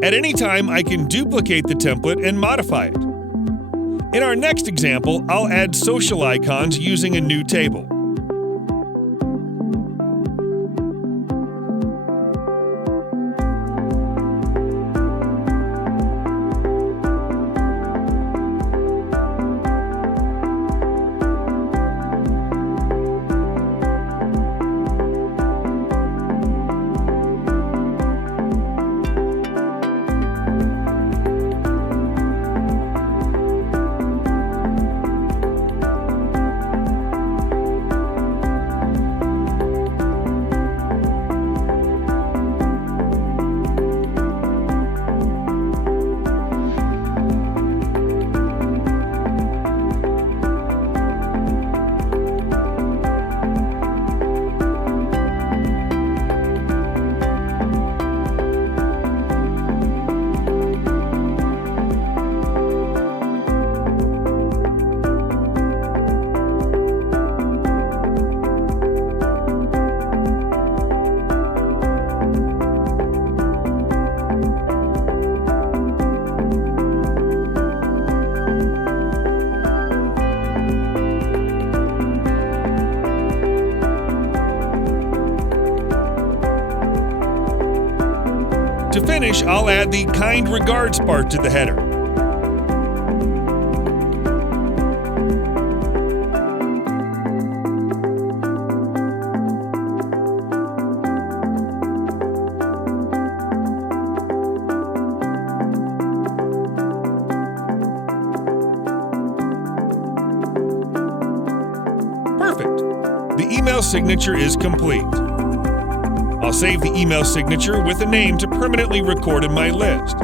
At any time, I can duplicate the template and modify it. In our next example, I'll add social icons using a new table. To finish, I'll add the kind regards part to the header. Perfect. The email signature is complete. I'll save the email signature with a name to permanently record in my list.